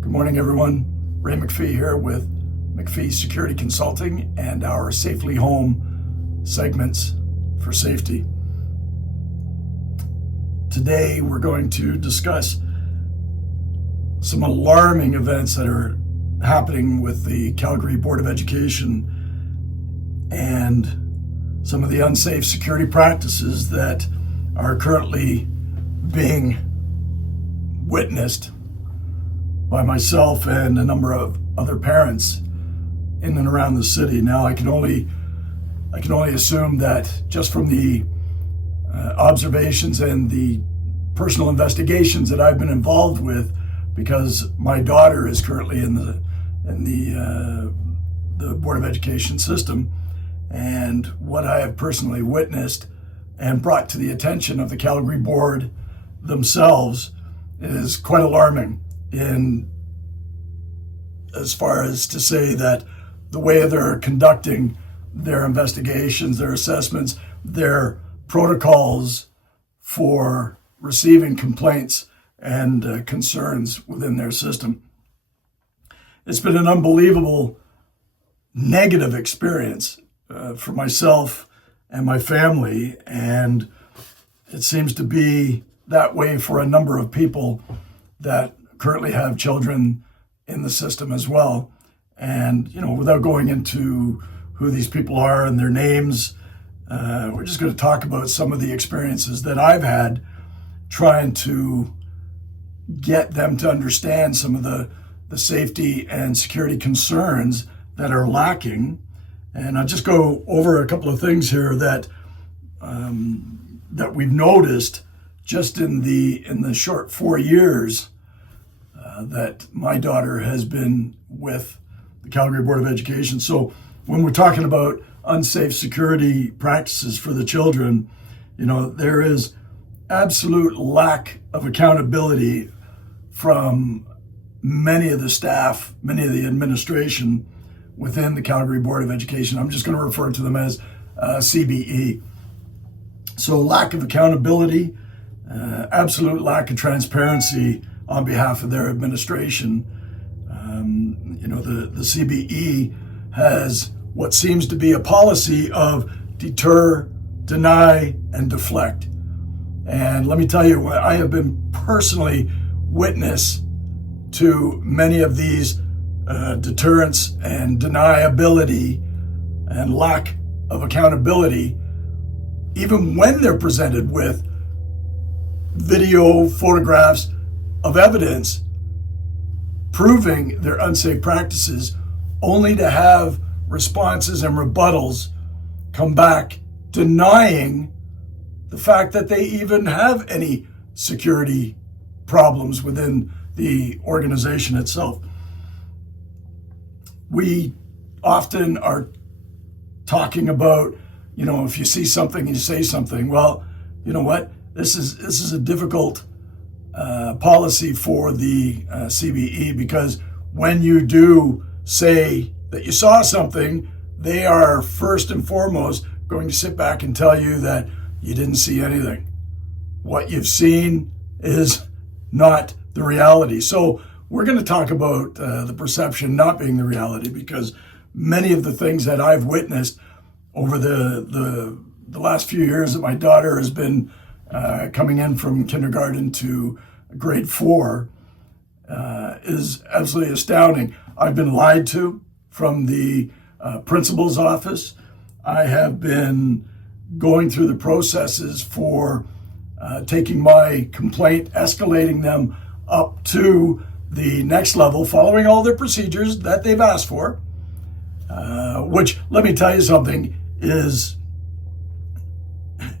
Good morning, everyone. Ray McPhee here with McPhee Security Consulting and our Safely Home segments for safety. Today, we're going to discuss some alarming events that are happening with the Calgary Board of Education and some of the unsafe security practices that are currently being witnessed by myself and a number of other parents in and around the city. Now, I can only assume that just from the observations and the personal investigations that I've been involved with, because my daughter is currently in the Board of Education system, and what I have personally witnessed and brought to the attention of the Calgary Board themselves is quite alarming. In as far as to say that the way they're conducting their investigations, their assessments, their protocols for receiving complaints and concerns within their system. It's been an unbelievable negative experience for myself and my family, and it seems to be that way for a number of people that currently have children in the system as well. And, without going into who these people are and their names, we're just going to talk about some of the experiences that I've had trying to get them to understand some of the safety and security concerns that are lacking. And I'll just go over a couple of things here that we've noticed just in the short 4 years that my daughter has been with the Calgary Board of Education. So when we're talking about unsafe security practices for the children, there is absolute lack of accountability from many of the staff, many of the administration within the Calgary Board of Education. I'm just going to refer to them as CBE. So lack of accountability, absolute lack of transparency on behalf of their administration. The CBE has what seems to be a policy of deter, deny, and deflect. And let me tell you, I have been personally witness to many of these deterrence and deniability and lack of accountability, even when they're presented with video, photographs of evidence proving their unsafe practices, only to have responses and rebuttals come back denying the fact that they even have any security problems within the organization itself. We often are talking about, if you see something, you say something. Well, you know what? This is a difficult policy for the CBE, because when you do say that you saw something, they are first and foremost going to sit back and tell you that you didn't see anything. What you've seen is not the reality. So we're going to talk about the perception not being the reality, because many of the things that I've witnessed over the last few years that my daughter has been coming in from kindergarten to grade 4 is absolutely astounding. I've been lied to from the principal's office. I have been going through the processes for taking my complaint, escalating them up to the next level, following all their procedures that they've asked for, which, let me tell you something,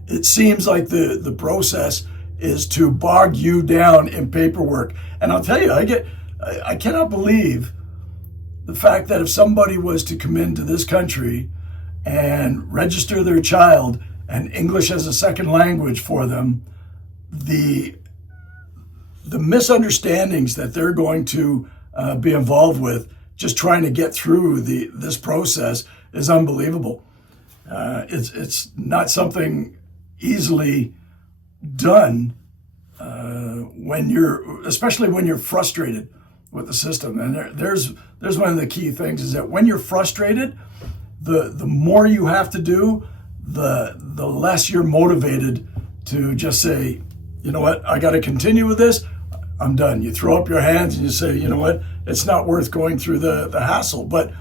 it seems like the process is to bog you down in paperwork. And I'll tell you, I cannot believe the fact that if somebody was to come into this country and register their child and English as a second language for them, the misunderstandings that they're going to be involved with just trying to get through this process is unbelievable. It's not something easily done especially when you're frustrated with the system. And there's one of the key things is that when you're frustrated, the more you have to do, the less you're motivated to just say, you know what, I got to continue with this. I'm done. You throw up your hands and you say, you know what, it's not worth going through the hassle. But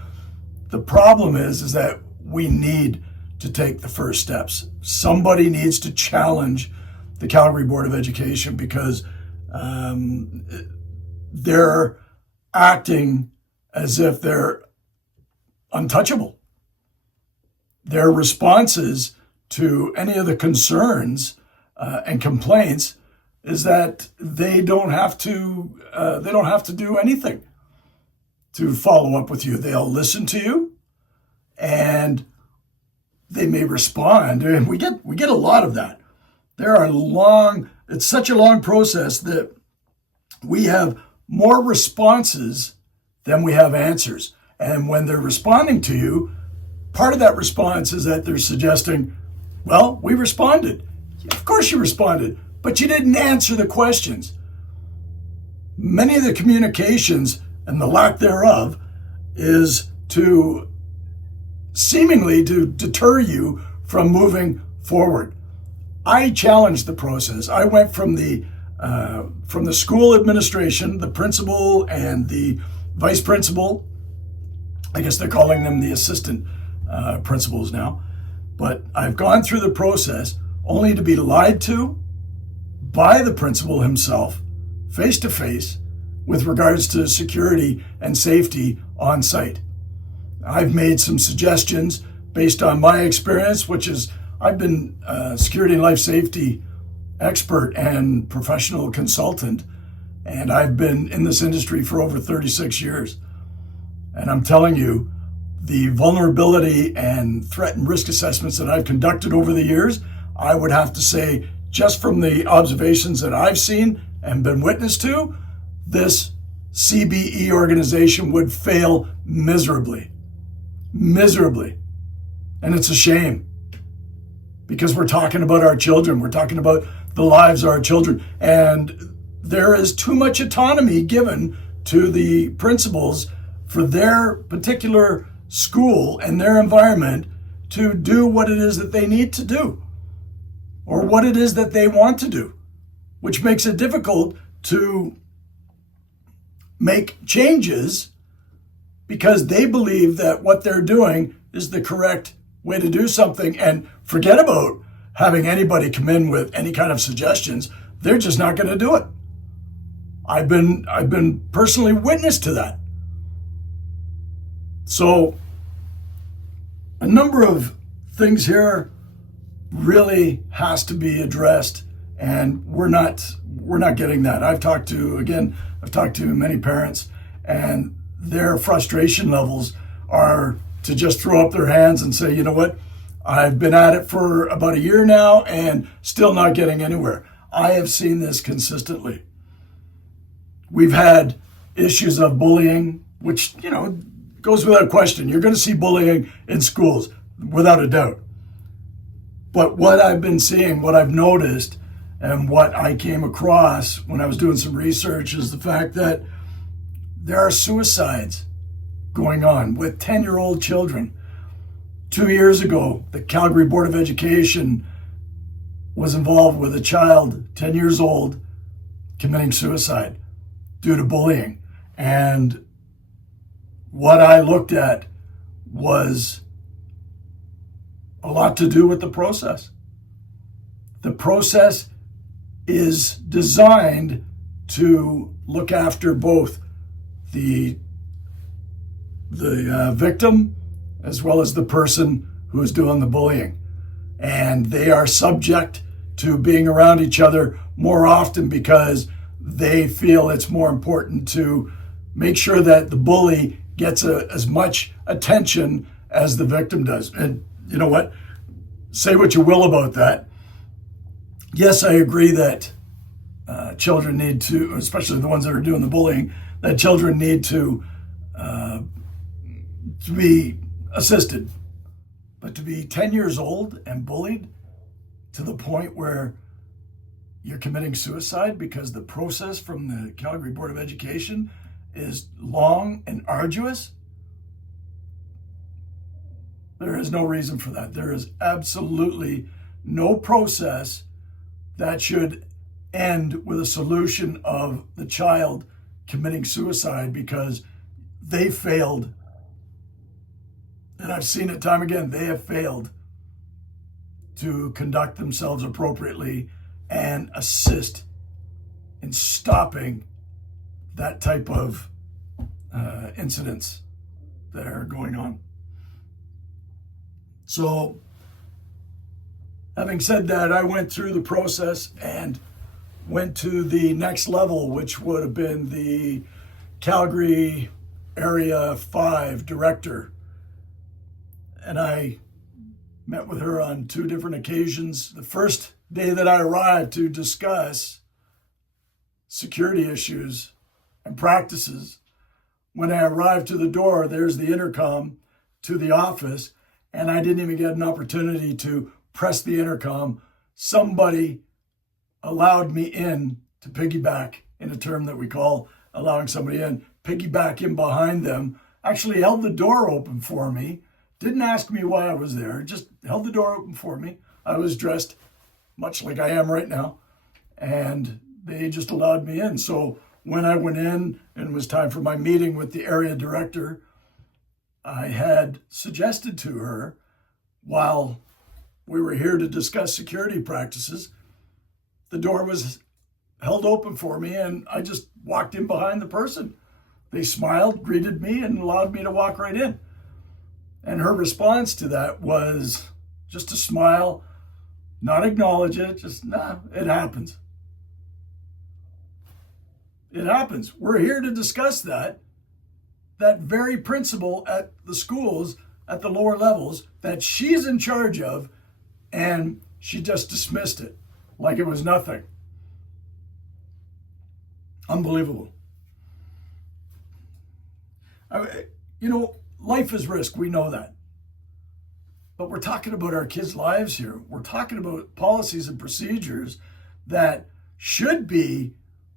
the problem is that we need to take the first steps. Somebody needs to challenge the Calgary Board of Education because they're acting as if they're untouchable. Their responses to any of the concerns and complaints is that they don't have to do anything to follow up with you. They'll listen to you, and they may respond. And we get a lot of that. It's such a long process that we have more responses than we have answers. And when they're responding to you, part of that response is that they're suggesting, well, we responded. Of course you responded, but you didn't answer the questions. Many of the communications and the lack thereof is seemingly to deter you from moving forward. I challenged the process. I went from the school administration, the principal and the vice principal. I guess they're calling them the assistant principals now. But I've gone through the process only to be lied to by the principal himself, face to face, with regards to security and safety on site. I've made some suggestions based on my experience, which is I've been a security and life safety expert and professional consultant, and I've been in this industry for over 36 years. And I'm telling you, the vulnerability and threat and risk assessments that I've conducted over the years, I would have to say, just from the observations that I've seen and been witness to, this CBE organization would fail miserably. Miserably. And it's a shame, because we're talking about our children. We're talking about the lives of our children. And there is too much autonomy given to the principals for their particular school and their environment to do what it is that they need to do or what it is that they want to do, which makes it difficult to make changes because they believe that what they're doing is the correct way to do something, and forget about having anybody come in with any kind of suggestions. They're just not going to do it. I've been personally witness to that. So a number of things here really has to be addressed, and we're not getting that. I've talked to many parents, and their frustration levels are to just throw up their hands and say, you know what, I've been at it for about a year now and still not getting anywhere. I have seen this consistently. We've had issues of bullying, which, goes without question. You're going to see bullying in schools, without a doubt. But what I've been seeing, what I've noticed, and what I came across when I was doing some research is the fact that there are suicides going on with 10-year-old children. 2 years ago, the Calgary Board of Education was involved with a child, 10 years old, committing suicide due to bullying. And what I looked at was a lot to do with the process. The process is designed to look after both the victim as well as the person who is doing the bullying. And they are subject to being around each other more often because they feel it's more important to make sure that the bully gets as much attention as the victim does. And you know what? Say what you will about that. Yes, I agree that children need to, especially the ones that are doing the bullying, that children need to be assisted. But to be 10 years old and bullied to the point where you're committing suicide because the process from the Calgary Board of Education is long and arduous, there is no reason for that. There is absolutely no process that should end with a solution of the child committing suicide because they failed. And I've seen it time again. They have failed to conduct themselves appropriately and assist in stopping that type of incidents that are going on. So, having said that, I went through the process and went to the next level, which would have been the Calgary Area 5 director. And I met with her on 2 different occasions. The first day that I arrived to discuss security issues and practices, when I arrived to the door, there's the intercom to the office, and I didn't even get an opportunity to press the intercom. Somebody allowed me in to piggyback, in a term that we call allowing somebody in, piggyback in behind them, actually held the door open for me, didn't ask me why I was there, just held the door open for me. I was dressed much like I am right now, and they just allowed me in. So when I went in and it was time for my meeting with the area director, I had suggested to her, while we were here to discuss security practices, the door was held open for me and I just walked in behind the person. They smiled, greeted me, and allowed me to walk right in. And her response to that was just to smile, not acknowledge it, just, nah, it happens. It happens. We're here to discuss that very principle at the schools, at the lower levels, that she's in charge of, and she just dismissed it like it was nothing. Unbelievable. Life is risk. We know that. But we're talking about our kids' lives here. We're talking about policies and procedures that should be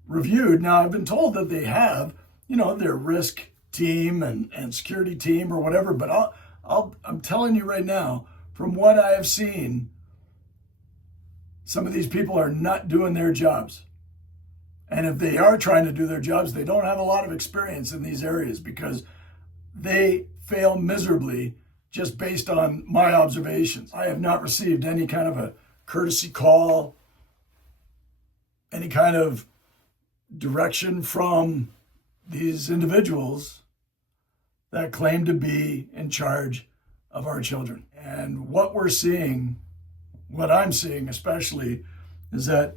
reviewed. Now, I've been told that they have, their risk team and security team or whatever, but I'm telling you right now, from what I have seen, some of these people are not doing their jobs. And if they are trying to do their jobs, they don't have a lot of experience in these areas because they fail miserably just based on my observations. I have not received any kind of a courtesy call, any kind of direction from these individuals that claim to be in charge of our children. And what I'm seeing especially, is that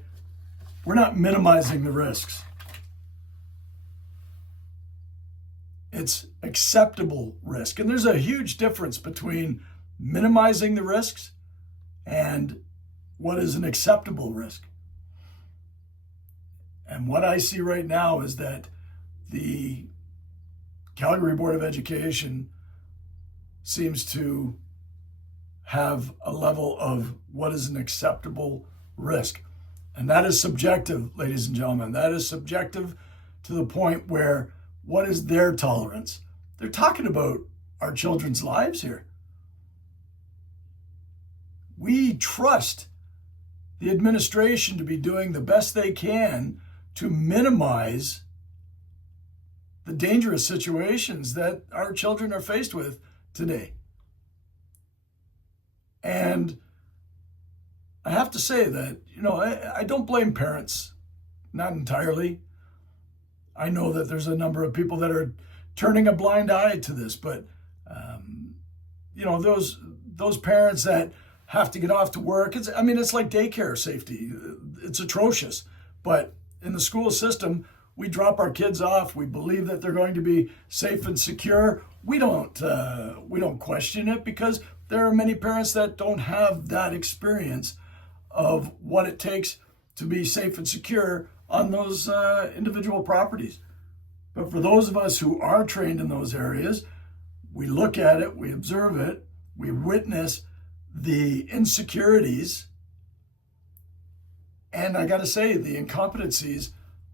we're not minimizing the risks. It's acceptable risk. And there's a huge difference between minimizing the risks and what is an acceptable risk. And what I see right now is that the Calgary Board of Education seems to have a level of what is an acceptable risk. And that is subjective, ladies and gentlemen. That is subjective to the point where, what is their tolerance? They're talking about our children's lives here. We trust the administration to be doing the best they can to minimize the dangerous situations that our children are faced with today. And I have to say that, I don't blame parents, not entirely. I know that there's a number of people that are turning a blind eye to this, but those parents that have to get off to work, it's like daycare safety. It's atrocious. But in the school system, we drop our kids off. We believe that they're going to be safe and secure. We don't question it, because there are many parents that don't have that experience of what it takes to be safe and secure on those individual properties. But for those of us who are trained in those areas, we look at it, we observe it, we witness the insecurities, and I got to say, the incompetencies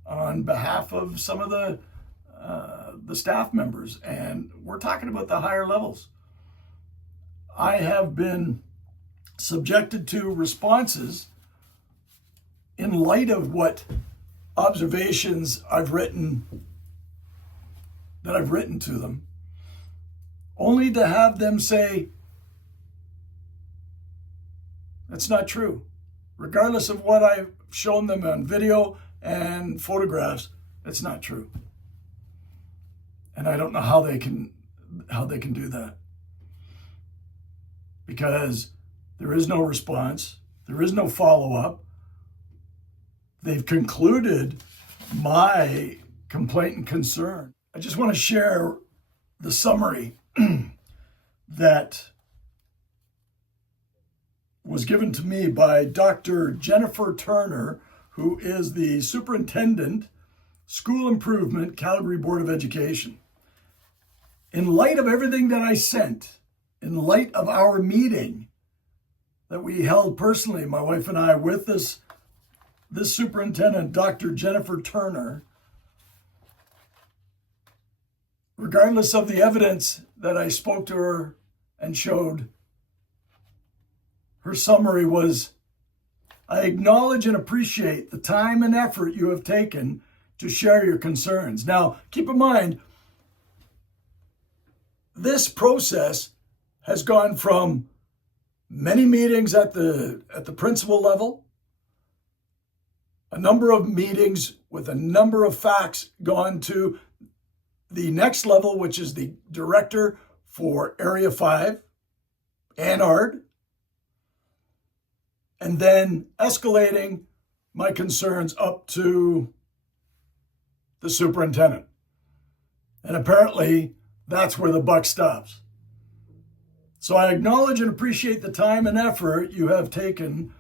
on behalf of some of the the staff members, and we're talking about the higher levels. I have been subjected to responses in light of what observations I've written to them, only to have them say, that's not true. Regardless of what I've shown them on video and photographs, it's not true. And I don't know how they can do that. Because there is no response, there is no follow-up. They've concluded my complaint and concern. I just want to share the summary that was given to me by Dr. Jennifer Turner, who is the Superintendent, School Improvement, Calgary Board of Education. In light of everything that I sent, in light of our meeting that we held personally, my wife and I, with this superintendent, Dr. Jennifer Turner, regardless of the evidence that I spoke to her and showed, her summary was, I acknowledge and appreciate the time and effort you have taken to share your concerns. Now, keep in mind, this process has gone from many meetings at the principal level, a number of meetings with a number of facts gone to the next level, which is the director for Area 5, Anard, and then escalating my concerns up to the superintendent. And apparently, that's where the buck stops. So I acknowledge and appreciate the time and effort you have taken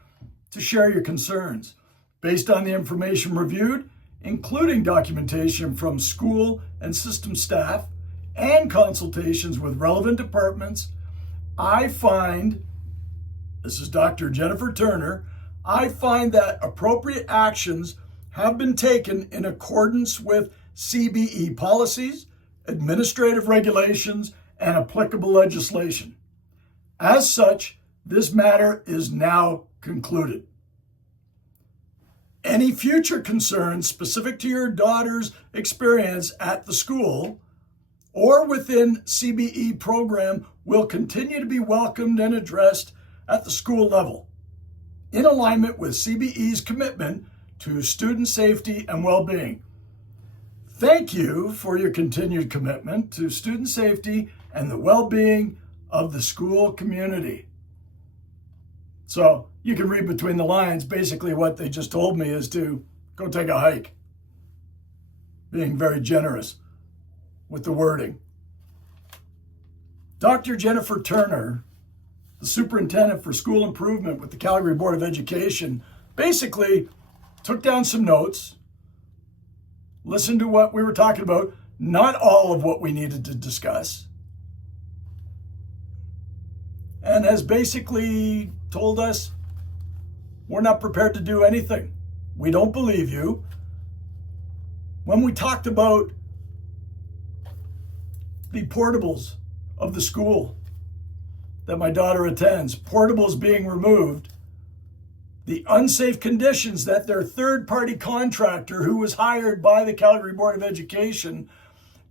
to share your concerns. Based on the information reviewed, including documentation from school and system staff and consultations with relevant departments, I find, this is Dr. Jennifer Turner, I find that appropriate actions have been taken in accordance with CBE policies, administrative regulations, and applicable legislation. As such, this matter is now concluded. Any future concerns specific to your daughter's experience at the school or within CBE program will continue to be welcomed and addressed at the school level, in alignment with CBE's commitment to student safety and well-being. Thank you for your continued commitment to student safety and the well-being of the school community. So you can read between the lines. Basically what they just told me is to go take a hike. Being very generous with the wording. Dr. Jennifer Turner, the superintendent for school improvement with the Calgary Board of Education, basically took down some notes, listened to what we were talking about, not all of what we needed to discuss, and has basically told us, we're not prepared to do anything. We don't believe you. When we talked about the portables of the school that my daughter attends, portables being removed, the unsafe conditions that their third-party contractor, who was hired by the Calgary Board of Education,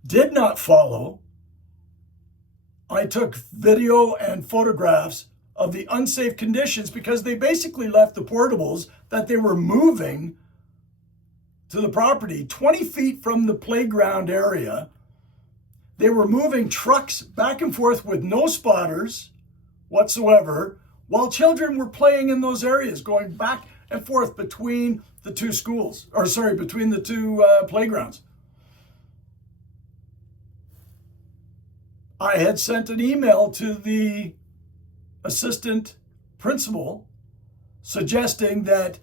did not follow, I took video and photographs of the unsafe conditions because they basically left the portables that they were moving to the property 20 feet from the playground area. They were moving trucks back and forth with no spotters whatsoever, while children were playing in those areas, going back and forth between the two schools, between the two playgrounds. I had sent an email to the assistant principal suggesting that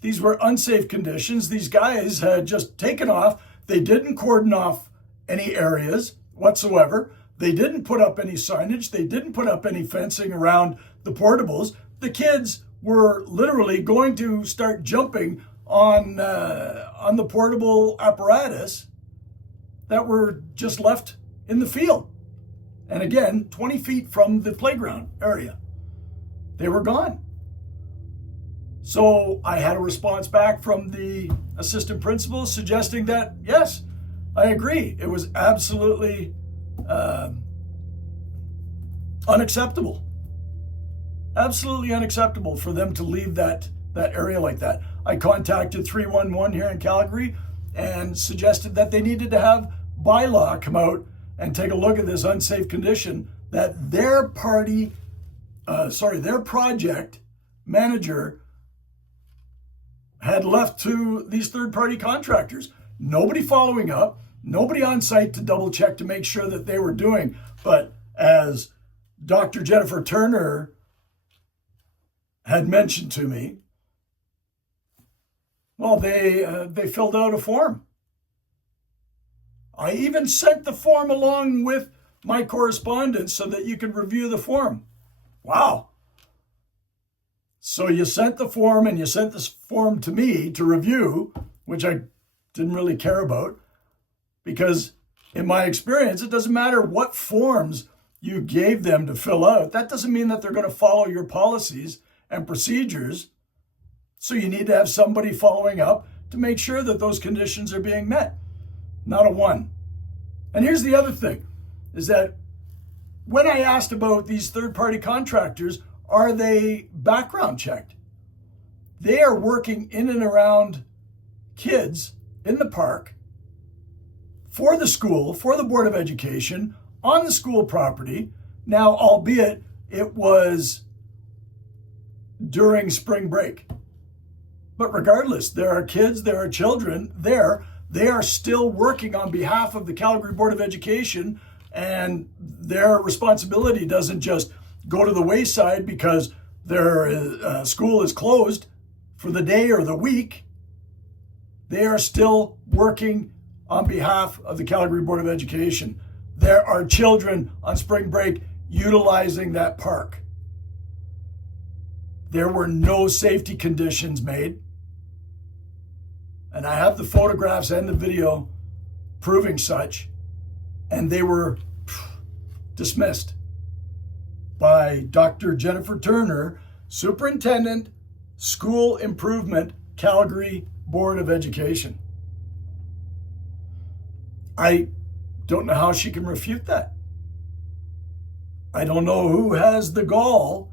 these were unsafe conditions. These guys had just taken off. They didn't cordon off any areas whatsoever. They didn't put up any signage. They didn't put up any fencing around the portables. The kids were literally going to start jumping on the portable apparatus that were just left in the field. And again, 20 feet from the playground area. They were gone. So I had a response back from the assistant principal suggesting that, yes, I agree. It was absolutely unacceptable. Absolutely unacceptable for them to leave that area like that. I contacted 311 here in Calgary and suggested that they needed to have bylaw come out and take a look at this unsafe condition that their project manager had left to these third-party contractors. Nobody following up, nobody on site to double check to make sure that they were doing. But as Dr. Jennifer Turner had mentioned to me, well, they filled out a form. I even sent the form along with my correspondence so that you could review the form. Wow. So you sent the form, and you sent this form to me to review, which I didn't really care about, because in my experience, it doesn't matter what forms you gave them to fill out. That doesn't mean that they're going to follow your policies and procedures. So you need to have somebody following up to make sure that those conditions are being met. Not a one. And here's the other thing, is that when I asked about these third-party contractors, are they background checked? They are working in and around kids in the park for the school, for the Board of Education, on the school property. Now, albeit it was during spring break. But regardless, there are kids, there are children there. They are still working on behalf of the Calgary Board of Education, and their responsibility doesn't just go to the wayside because their school is closed for the day or the week. They are still working on behalf of the Calgary Board of Education. There are children on spring break utilizing that park. There were no safety conditions made. And I have the photographs and the video proving such. And they were dismissed by Dr. Jennifer Turner, Superintendent, School Improvement, Calgary Board of Education. I don't know how she can refute that. I don't know who has the gall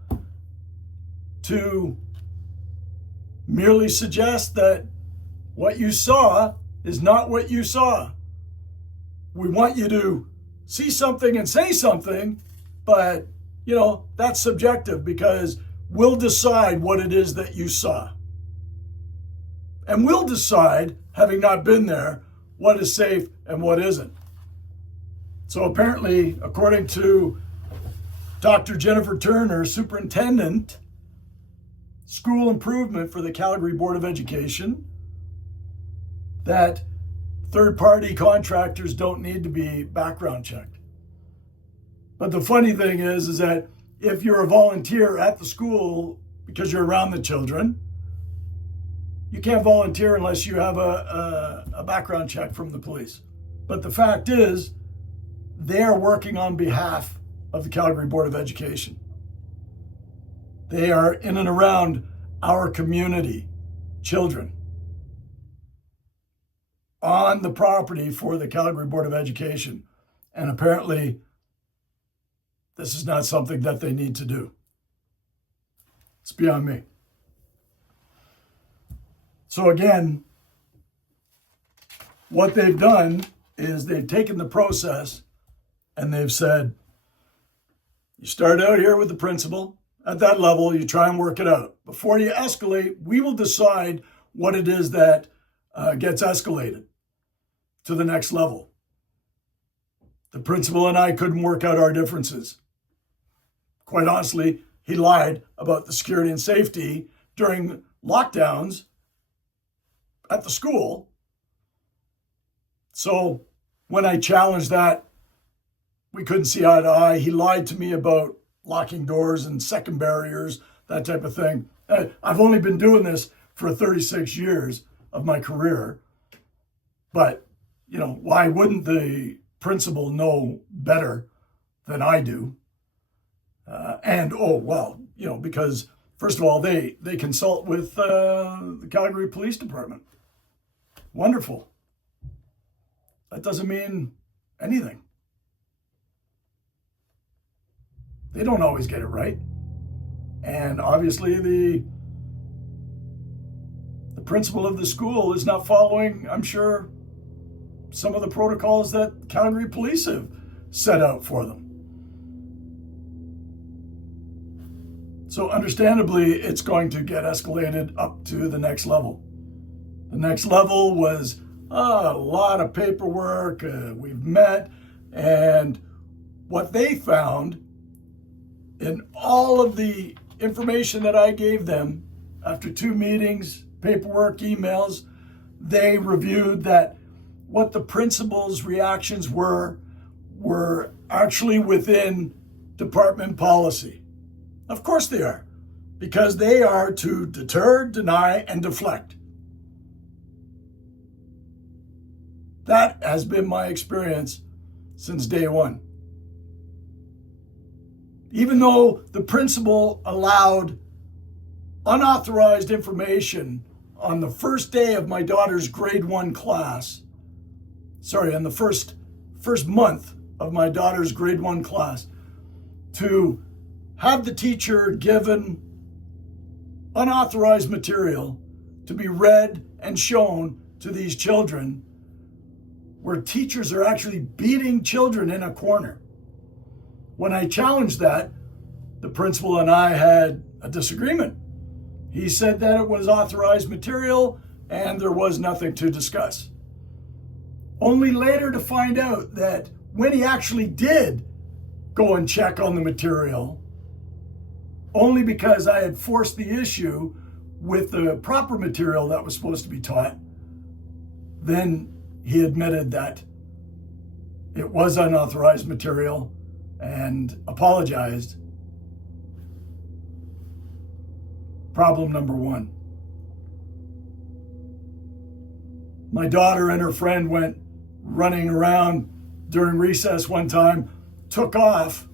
to merely suggest that what you saw is not what you saw. We want you to see something and say something, but, that's subjective because we'll decide what it is that you saw. And we'll decide, having not been there, what is safe and what isn't. So apparently, according to Dr. Jennifer Turner, Superintendent, School Improvement for the Calgary Board of Education, that third-party contractors don't need to be background checked. But the funny thing is that if you're a volunteer at the school because you're around the children, you can't volunteer unless you have a background check from the police. But the fact is, they are working on behalf of the Calgary Board of Education. They are in and around our community, children, on the property for the Calgary Board of Education. And apparently, this is not something that they need to do. It's beyond me. So again, what they've done is they've taken the process and they've said, you start out here with the principal. At that level, you try and work it out. Before you escalate, we will decide what it is that gets escalated to the next level. The principal and I couldn't work out our differences. Quite honestly, he lied about the security and safety during lockdowns at the school. So when I challenged that, we couldn't see eye to eye. He lied to me about locking doors and second barriers, that type of thing. I've only been doing this for 36 years of my career. But, why wouldn't the principal know better than I do? Because first of all, they consult with the Calgary Police Department. Wonderful. That doesn't mean anything. They don't always get it right. And obviously the principal of the school is not following, I'm sure, some of the protocols that Calgary Police have set out for them. So understandably, it's going to get escalated up to the next level. The next level was a lot of paperwork. We've met, and what they found in all of the information that I gave them after 2 meetings, paperwork, emails, they reviewed that what the principal's reactions were actually within department policy. Of course they are, because they are to deter, deny, and deflect. That has been my experience since day one. Even though the principal allowed unauthorized information on the first day of my daughter's grade 1 class, on the first month of my daughter's grade 1 class, to have the teacher given unauthorized material to be read and shown to these children, where teachers are actually beating children in a corner. When I challenged that, the principal and I had a disagreement. He said that it was authorized material and there was nothing to discuss. Only later to find out that when he actually did go and check on the material, only because I had forced the issue with the proper material that was supposed to be taught, then he admitted that it was unauthorized material and apologized. Problem number 1. My daughter and her friend went running around during recess one time, took off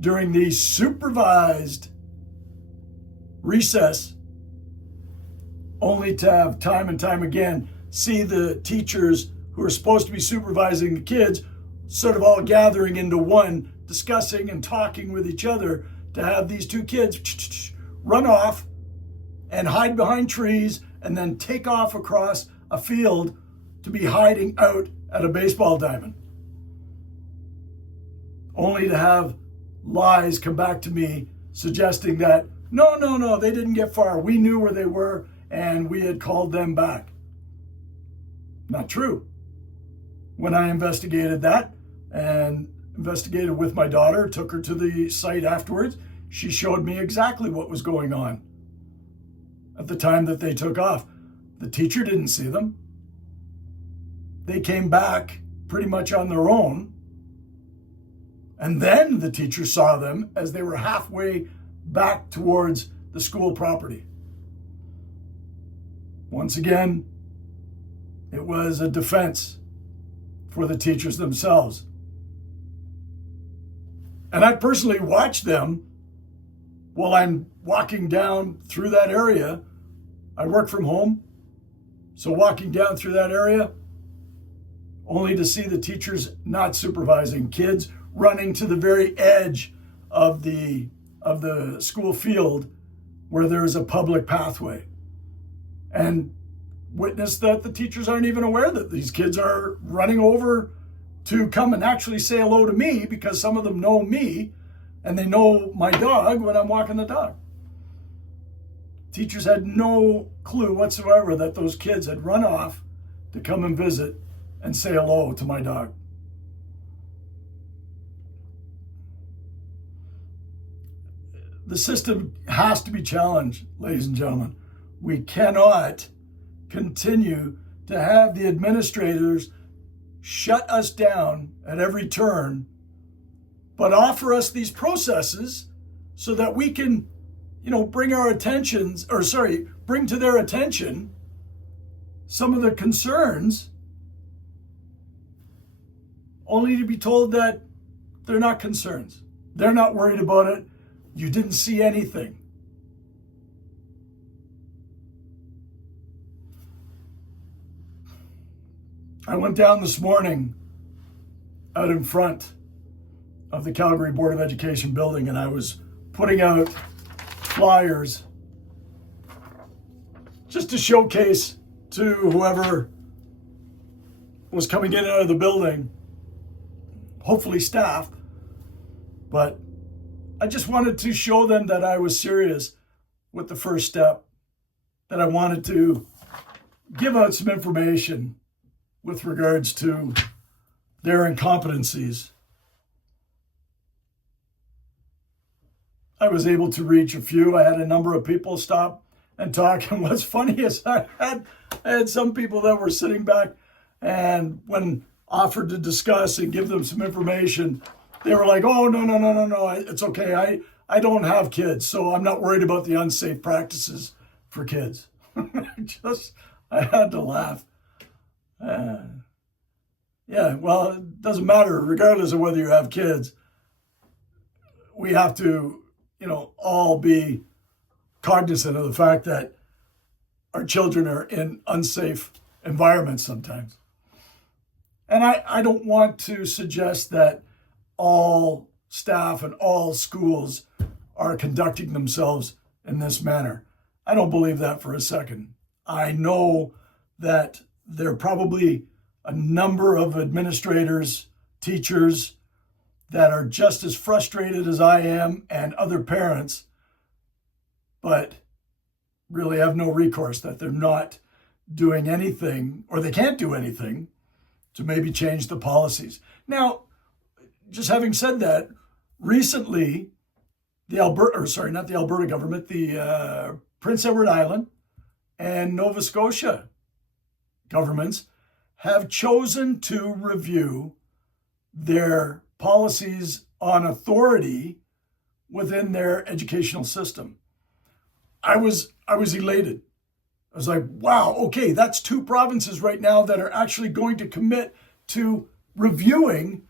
during the supervised recess, only to have time and time again see the teachers who are supposed to be supervising the kids sort of all gathering into one, discussing and talking with each other, to have these 2 kids run off and hide behind trees and then take off across a field to be hiding out at a baseball diamond. Only to have lies come back to me suggesting that, no, they didn't get far. We knew where they were and we had called them back. Not true. When I investigated that and investigated with my daughter, took her to the site afterwards, she showed me exactly what was going on at the time that they took off. The teacher didn't see them. They came back pretty much on their own. And then the teacher saw them as they were halfway back towards the school property. Once again, it was a defense for the teachers themselves. And I personally watched them while I'm walking down through that area. I work from home, so walking down through that area, only to see the teachers not supervising, kids running to the very edge of the school field where there's a public pathway, and witness that the teachers aren't even aware that these kids are running over to come and actually say hello to me, because some of them know me and they know my dog when I'm walking the dog. Teachers had no clue whatsoever that those kids had run off to come and visit and say hello to my dog. The system has to be challenged, ladies and gentlemen. We cannot continue to have the administrators shut us down at every turn, but offer us these processes so that we can, bring to their attention some of the concerns only to be told that they're not concerned. They're not worried about it. You didn't see anything. I went down this morning out in front of the Calgary Board of Education building, and I was putting out flyers just to showcase to whoever was coming in and out of the building, hopefully staff, but I just wanted to show them that I was serious with the first step, that I wanted to give out some information with regards to their incompetencies. I was able to reach a few. I had a number of people stop and talk. And what's funny is I had some people that were sitting back, and when offered to discuss and give them some information, they were like, oh, no, it's okay. I don't have kids, so I'm not worried about the unsafe practices for kids. I had to laugh. Yeah, well, it doesn't matter, regardless of whether you have kids. We have to, all be cognizant of the fact that our children are in unsafe environments sometimes. And I don't want to suggest that all staff and all schools are conducting themselves in this manner. I don't believe that for a second. I know that there are probably a number of administrators, teachers that are just as frustrated as I am and other parents, but really have no recourse, that they're not doing anything, or they can't do anything to maybe change the policies. Now, just having said that, recently, the Prince Edward Island and Nova Scotia governments have chosen to review their policies on authority within their educational system. I was elated. I was like, wow, okay, that's 2 provinces right now that are actually going to commit to reviewing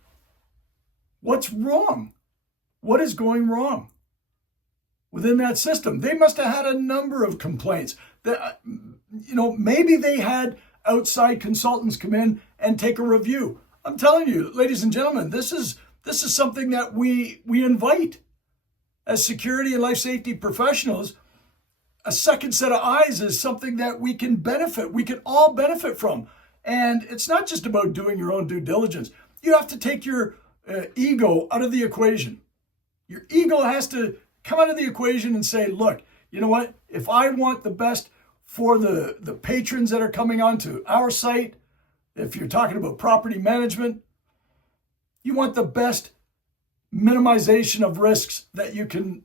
what's wrong. What is going wrong within that system? They must have had a number of complaints that, maybe they had outside consultants come in and take a review. I'm telling you, ladies and gentlemen, this is something that we invite as security and life safety professionals. A second set of eyes is something that we can benefit. We can all benefit from. And it's not just about doing your own due diligence. You have to take your ego out of the equation. Your ego has to come out of the equation and say, look, you know what? If I want the best for the patrons that are coming onto our site, if you're talking about property management, you want the best minimization of risks that you can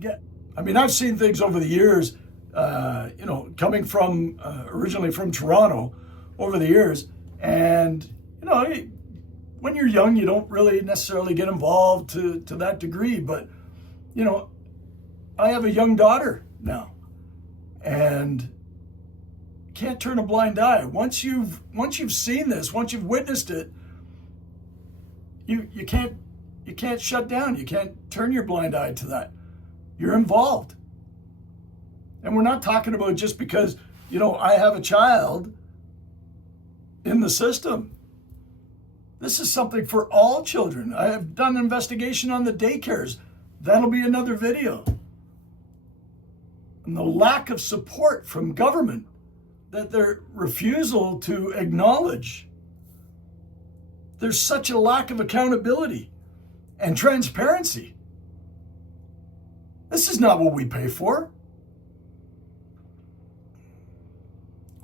get. I mean, I've seen things over the years, coming from originally from Toronto over the years. And, when you're young, you don't really necessarily get involved to that degree. But, I have a young daughter now, and can't turn a blind eye. Once you've seen this, once you've witnessed it, you can't shut down. You can't turn your blind eye to that. You're involved. And we're not talking about just because, I have a child in the system. This is something for all children. I have done an investigation on the daycares. That'll be another video. And the lack of support from government, that their refusal to acknowledge. There's such a lack of accountability and transparency. This is not what we pay for.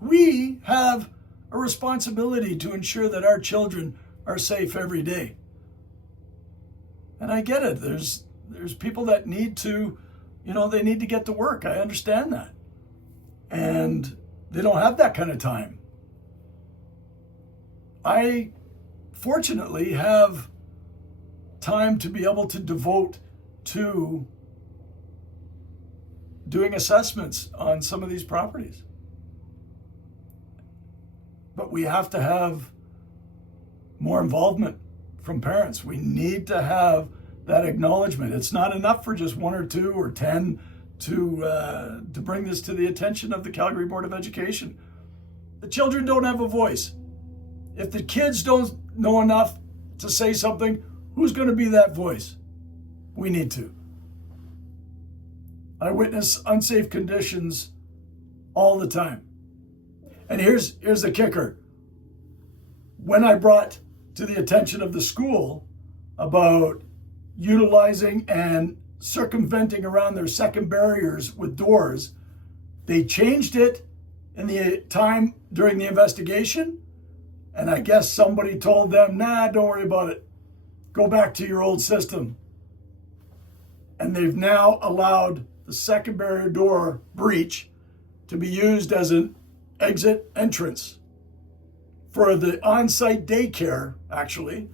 We have a responsibility to ensure that our children are safe every day. And I get it. There's people that need to, they need to get to work. I understand that. And they don't have that kind of time. I fortunately have time to be able to devote to doing assessments on some of these properties. But we have to have more involvement from parents. We need to have that acknowledgement. It's not enough for just 1 or 2 or 10 to bring this to the attention of the Calgary Board of Education. The children don't have a voice. If the kids don't know enough to say something, who's going to be that voice? We need to. I witness unsafe conditions all the time. And here's the kicker. When I brought to the attention of the school about utilizing and circumventing around their second barriers with doors, they changed it in the time during the investigation. And I guess somebody told them, nah, don't worry about it. Go back to your old system. And they've now allowed the second barrier door breach to be used as an exit entrance for the on-site daycare, actually,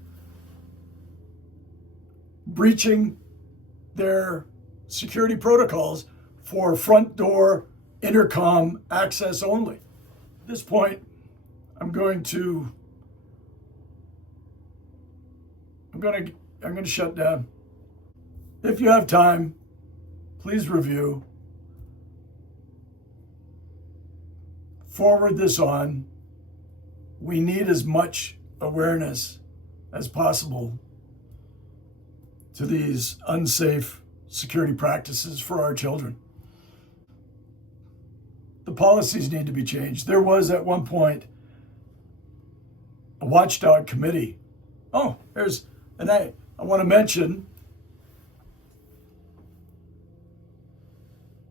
breaching their security protocols for front door intercom access only. At this point, I'm going to shut down. If you have time, please review. Forward this on. We need as much awareness as possible to these unsafe security practices for our children. The policies need to be changed. There was at one point a watchdog committee. I want to mention,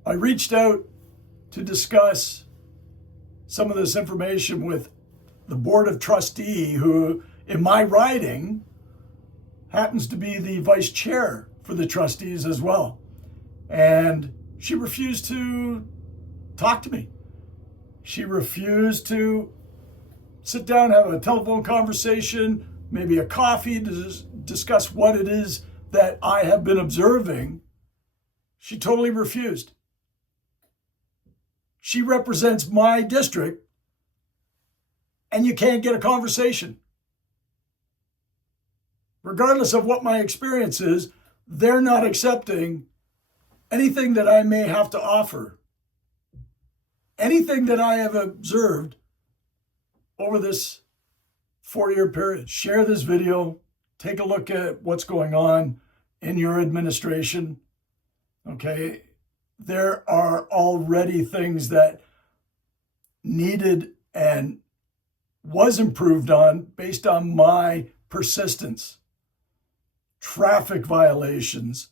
I reached out to discuss some of this information with the board of trustee, who in my riding happens to be the vice chair for the trustees as well. And she refused to talk to me. She refused to sit down, have a telephone conversation, maybe a coffee to discuss what it is that I have been observing. She totally refused. She represents my district, and you can't get a conversation. Regardless of what my experience is, they're not accepting anything that I may have to offer. Anything that I have observed over this 4-year period. Share this video. Take a look at what's going on in your administration. Okay? There are already things that needed and was improved on based on my persistence. Traffic violations,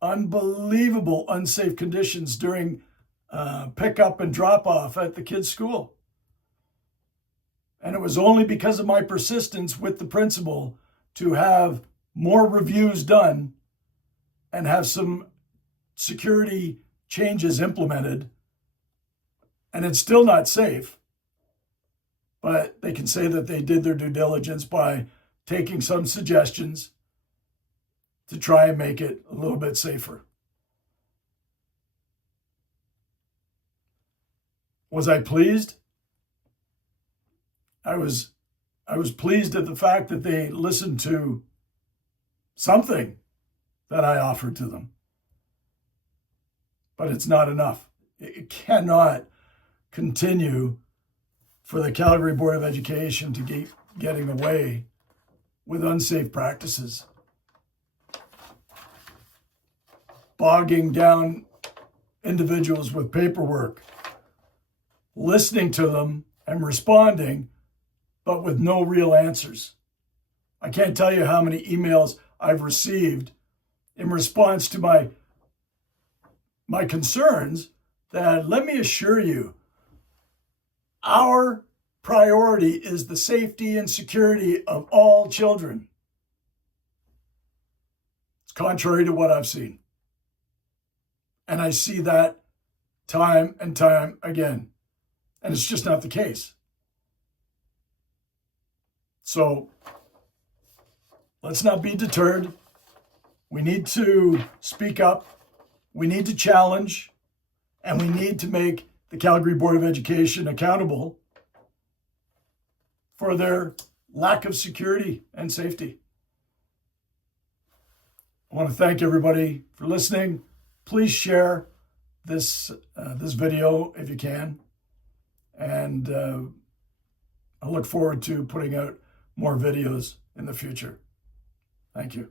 unbelievable unsafe conditions during pickup and drop off at the kids' school. And it was only because of my persistence with the principal to have more reviews done and have some security changes implemented. And it's still not safe, but they can say that they did their due diligence by taking some suggestions to try and make it a little bit safer. Was I pleased? I was pleased at the fact that they listened to something that I offered to them. But it's not enough. It cannot continue for the Calgary Board of Education to keep getting away with unsafe practices, bogging down individuals with paperwork, listening to them and responding, but with no real answers. I can't tell you how many emails I've received in response to my concerns that, let me assure you, our priority is the safety and security of all children. It's contrary to what I've seen. And I see that time and time again. And it's just not the case. So let's not be deterred. We need to speak up. We need to challenge. And we need to make the Calgary Board of Education accountable for their lack of security and safety. I want to thank everybody for listening. Please share this video if you can. And I look forward to putting out more videos in the future. Thank you.